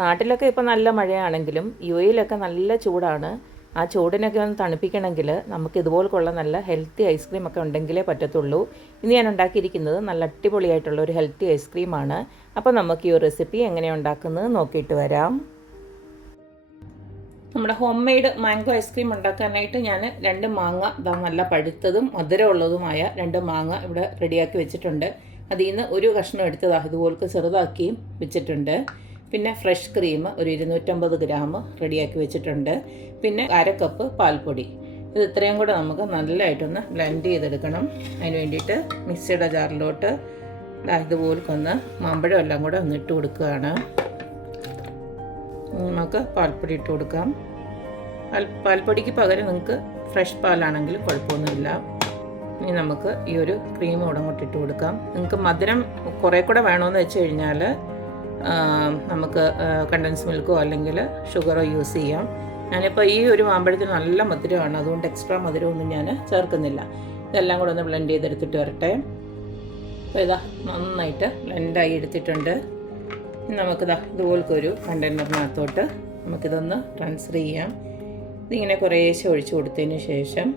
നാട്ടിലൊക്കെ ഇപ്പോൾ നല്ല മഴയാണെങ്കിലും UAE-ലൊക്കെ നല്ല ചൂടാണ്. ആ ചൂടിനൊക്കെ ഒന്ന് തണുപ്പിക്കണമെങ്കിൽ നമുക്ക് ഇതുപോലുള്ള നല്ല ഹെൽത്തി ഐസ്ക്രീമൊക്കെ ഉണ്ടെങ്കിലേ പറ്റത്തുള്ളൂ. ഇന്ന് ഞാൻ ഉണ്ടാക്കിയിരിക്കുന്നത് നല്ല അടിപൊളിയായിട്ടുള്ള ഒരു ഹെൽത്തി ഐസ്ക്രീമാണ്. അപ്പോൾ നമുക്ക് ഈ ഒരു റെസിപ്പി എങ്ങനെയാണ് ഉണ്ടാക്കുന്നത് നോക്കിയിട്ട് വരാം. നമ്മുടെ ഹോം മെയ്ഡ് മാംഗോ ഐസ്ക്രീം ഉണ്ടാക്കാനായിട്ട് ഞാൻ 2 മാങ്ങ നല്ല പഴുത്തതും മധുരമുള്ളതുമായ 2 മാങ്ങ ഇവിടെ റെഡിയാക്കി വെച്ചിട്ടുണ്ട്. അതിൽ നിന്ന് ഒരു കഷ്ണം എടുത്ത് ഇതുപോലെ ചെറുതാക്കിയും വെച്ചിട്ടുണ്ട്. പിന്നെ ഫ്രഷ് ക്രീം ഒരു 250 ഗ്രാം റെഡിയാക്കി വെച്ചിട്ടുണ്ട്. പിന്നെ 1/2 കപ്പ് പാൽപ്പൊടി. ഇത് ഇത്രയും കൂടെ നമുക്ക് നല്ലതായിട്ടൊന്ന് ബ്ലെൻഡ് ചെയ്തെടുക്കണം. അതിന് വേണ്ടിയിട്ട് മിക്സിയുടെ ജാറിലോട്ട് ഇതുപോലെ മാമ്പഴം എല്ലാം കൂടെ ഒന്ന് ഇട്ട് കൊടുക്കുകയാണ്. നമുക്ക് പാൽപ്പൊടി ഇട്ട് കൊടുക്കാം. പാൽപ്പൊടിക്ക് പകരം നിങ്ങൾക്ക് ഫ്രഷ് പാലാണെങ്കിലും കുഴപ്പമൊന്നുമില്ല. ഇനി നമുക്ക് ഈ ഒരു ക്രീം കൂടെ ഇട്ട് കൊടുക്കാം. നിങ്ങൾക്ക് മധുരം കുറേ കൂടെ വേണമെന്ന് വെച്ച് കഴിഞ്ഞാൽ നമുക്ക് കണ്ടൻസ് മിൽക്കോ അല്ലെങ്കിൽ ഷുഗറോ യൂസ് ചെയ്യാം. ഞാനിപ്പോൾ ഈ ഒരു മാമ്പഴത്തിന് നല്ല മധുരമാണ്, അതുകൊണ്ട് എക്സ്ട്രാ മധുരമൊന്നും ഞാൻ ചേർക്കുന്നില്ല. ഇതെല്ലാം കൂടെ ഒന്ന് ബ്ലെൻഡ് ചെയ്തെടുത്തിട്ട് വരട്ടെ. അപ്പോൾ നന്നായിട്ട് ബ്ലെൻഡായി എടുത്തിട്ടുണ്ട്. നമുക്കിതുപോലത്തെ ഒരു കണ്ടെയ്നറിനകത്തോട്ട് നമുക്കിതൊന്ന് ട്രാൻസ്ഫർ ചെയ്യാം. ഇതിങ്ങനെ കുറേശ്ശെ ഒഴിച്ചു കൊടുത്തതിന് ശേഷം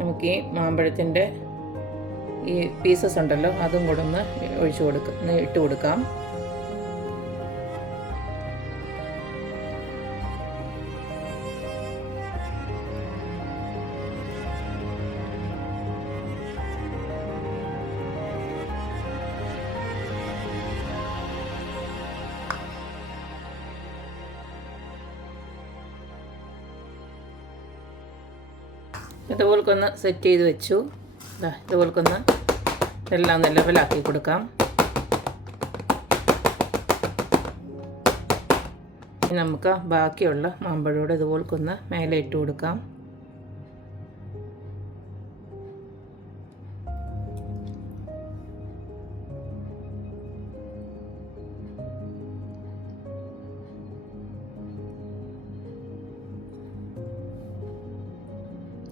നമുക്ക് ഈ മാമ്പഴത്തിൻ്റെ ഈ പീസസ് ഉണ്ടല്ലോ അതും കൂടെ ഒന്ന് ഇട്ട് കൊടുക്കാം. ഇതുപോലൊന്ന് സെറ്റ് ചെയ്ത് വെച്ചു. ഇതുപോലൊന്ന് എല്ലാം ഒന്ന് ലെവലാക്കി കൊടുക്കാം. നമുക്ക് ബാക്കിയുള്ള മാമ്പഴോടെ ഇതുപോലൊന്ന് മേലെ ഇട്ട് കൊടുക്കാം.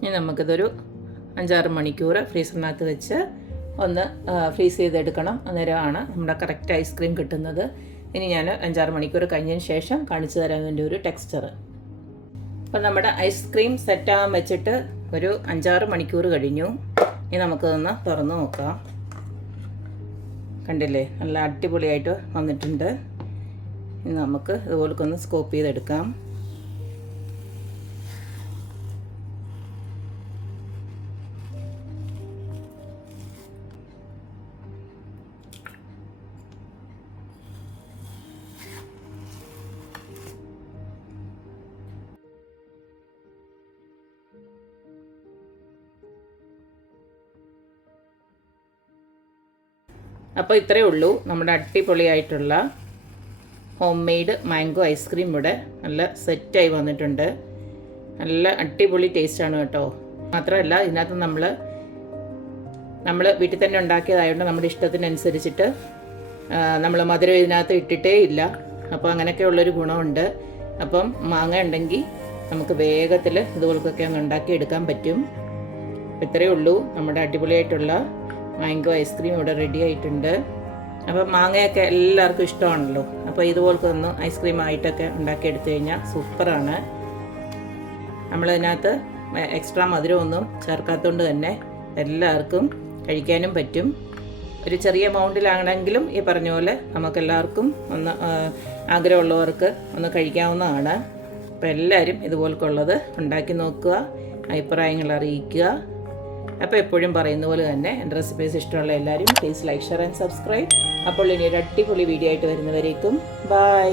ഇനി നമുക്കിതൊരു 5-6 മണിക്കൂർ ഫ്രീസറിനകത്ത് വെച്ച് ഒന്ന് ഫ്രീസ് ചെയ്തെടുക്കണം. അന്നേരമാണ് നമ്മുടെ കറക്റ്റ് ഐസ്ക്രീം കിട്ടുന്നത്. ഇനി ഞാൻ 5-6 മണിക്കൂർ കഴിഞ്ഞതിന് ശേഷം കാണിച്ചു തരാൻ വേണ്ടി ഒരു ടെക്സ്ചർ. അപ്പോൾ നമ്മുടെ ഐസ്ക്രീം സെറ്റാകാൻ വെച്ചിട്ട് ഒരു 5-6 മണിക്കൂർ കഴിഞ്ഞു. ഇനി നമുക്കതൊന്ന് തുറന്ന് നോക്കാം. കണ്ടില്ലേ, നല്ല അടിപൊളിയായിട്ട് വന്നിട്ടുണ്ട്. ഇനി നമുക്ക് ഇതുപോലൊന്ന് സ്കോപ്പ് ചെയ്തെടുക്കാം. അപ്പോൾ ഇത്രയേ ഉള്ളൂ നമ്മുടെ അടിപൊളിയായിട്ടുള്ള ഹോം മെയ്ഡ് മാംഗോ ഐസ്ക്രീം ഇവിടെ നല്ല സെറ്റായി വന്നിട്ടുണ്ട്. നല്ല അടിപൊളി ടേസ്റ്റാണ് കേട്ടോ. മാത്രമല്ല ഇതിനകത്ത് നമ്മൾ വീട്ടിൽ തന്നെ ഉണ്ടാക്കിയതായതുകൊണ്ട് നമ്മുടെ ഇഷ്ടത്തിനനുസരിച്ചിട്ട് നമ്മൾ മധുരം ഇതിനകത്ത് ഇട്ടിട്ടേ ഇല്ല. അപ്പോൾ അങ്ങനെയൊക്കെയുള്ളൊരു ഗുണമുണ്ട്. അപ്പം മാങ്ങ ഉണ്ടെങ്കിൽ നമുക്ക് വേഗത്തിൽ ഇതുപോലൊക്കെ ഒന്ന് ഉണ്ടാക്കിയെടുക്കാൻ പറ്റും. അപ്പോൾ ഇത്രയേ ഉള്ളൂ നമ്മുടെ അടിപൊളിയായിട്ടുള്ള മാംഗോ ഐസ്ക്രീം ഇവിടെ റെഡി ആയിട്ടുണ്ട്. അപ്പോൾ മാങ്ങയൊക്കെ എല്ലാവർക്കും ഇഷ്ടമാണല്ലോ. അപ്പോൾ ഇതുപോലത്തെ ഒന്ന് ഐസ്ക്രീം ആയിട്ടൊക്കെ ഉണ്ടാക്കിയെടുത്തു കഴിഞ്ഞാൽ സൂപ്പറാണ്. നമ്മളതിനകത്ത് എക്സ്ട്രാ മധുരമൊന്നും ചേർക്കാത്തതുകൊണ്ട് തന്നെ എല്ലാവർക്കും കഴിക്കാനും പറ്റും. ഒരു ചെറിയ എമൗണ്ടിലാണെങ്കിലും ഈ പറഞ്ഞ പോലെ നമുക്കെല്ലാവർക്കും ഒന്ന് ആഗ്രഹമുള്ളവർക്ക് ഒന്ന് കഴിക്കാവുന്നതാണ്. അപ്പോൾ എല്ലാവരും ഇതുപോലൊക്കെയുള്ളത് ഉണ്ടാക്കി നോക്കുക, അഭിപ്രായങ്ങൾ അറിയിക്കുക. അപ്പോൾ എപ്പോഴും പറയുന്ന പോലെ തന്നെ എൻ്റെ റെസിപ്പീസ് ഇഷ്ടമുള്ള എല്ലാവരും please like, share and subscribe. അപ്പോൾ ഇനി ഒരു അടിപൊളി വീഡിയോ ആയിട്ട് വരുന്നവരേക്കും ബൈ.